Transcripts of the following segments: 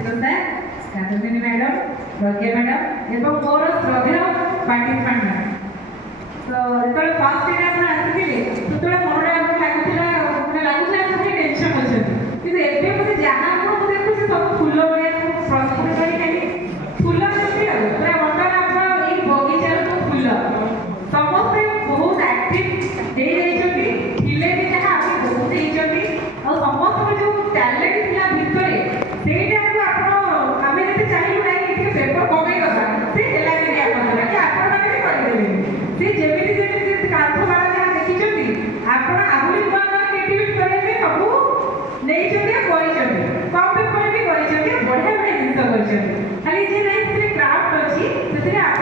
Ashutosh sir, Kadambini madam, प्रज्ञा madam एवं मोर श्रद्धेय participant madam. तो जो फर्स्ट डे आप आसी तो मन लगुला टेंशन अच्छे कि एवं मुझे जहाँ मुझे देखुची सब फूल प्रस्तुत कर फूल पूरा बर्तमान आप बगीचार जो फूल समस्ते बहुत एक्टिव थे भी जहाँ बहुत समस्त जो टैलेंट था भितर से आम जब चाहिए ना पेपर कमेदबा सी कि आपण मैंने करदे सी जमी कांथ बाड़ जहाँ देखी आप आहरी नुआ नुआ क्रिएटिविटी करने सब नहीं कम पेपर भी बढ़िया बढ़िया जिन खाली जी नहीं क्राफ्ट अच्छी से आप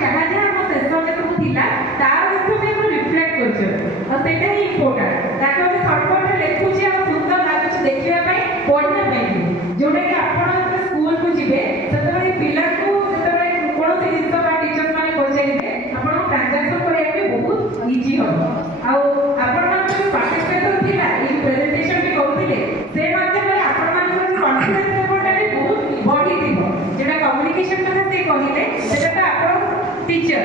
जहाँ जहाँ आम सेसन में सब थी तार जिन भी रिफ्लेक्ट करटा ही इम्पोर्टाट ताकि आम सर्टकट लिखुचे और सुंदर लगुच देखापी पढ़ाई जोटा कि आप स्कूल को जी से पिला कौन जिन टीचर मैंने पचारे आप ट्रांजाक्शन करने बहुत इजी हम आपंट पार्टिसिपेसन थी प्रेजेंटेशन भी करते से माध्यम आपण कॉन्फिडेंस लेवलटा भी बहुत बढ़ी जोटा कम्युनिकेशन कथा से कहले सेटा आप टीचर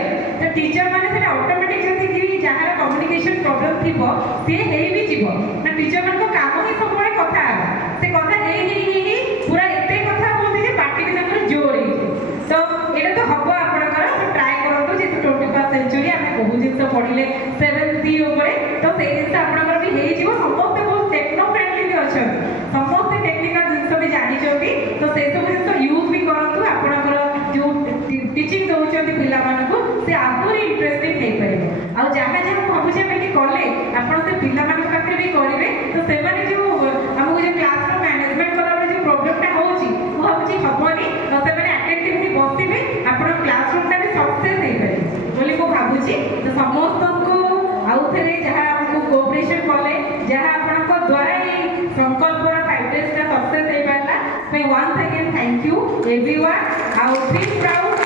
टीचर मैंने ऑटोमेटिक जब जहाँ कम्युनिकेशन प्रोब्लेम थी सी भी जीव ना टीचर मान काम ही सब कथा से कथा पूरा एत कथा बोलते पार्टी भी जोर तो ये तो हम आपंकर ट्राए करूँ जेहतु 21st सेंचुरी आम बहुत जिन पढ़ले 7C तो से जिन आपंकर भी हो समस्ते बहुत टेक्नो फ्रेंडली भी अच्छा समस्ते टेक्निकल जिन भी जानते तो से सब जिन यूज भी करूँ आपंकर जो टीचिंग दौरान पिला से आहुरी इंटरेस्टिंग हो पार आ जहाँ जहाँ भावुचे कले आप पिला पाखे भी करेंगे तो से जो आमको जो क्लास मैनेजमेंट कला जो प्रोब्लेमटा हो भावी हेनी तो से आटेटिवली बसवे आप क्लासरूमटा भी सक्सेस हो पारे बोली मुझे भावुची तो समस्त को आउ थे जहाँ आमको कोऑपरेशन कले जहाँ आप द्वारा ये संकल्पर 5 days सक्सेस हो पारा once again thank you everyone आउ बी प्राउड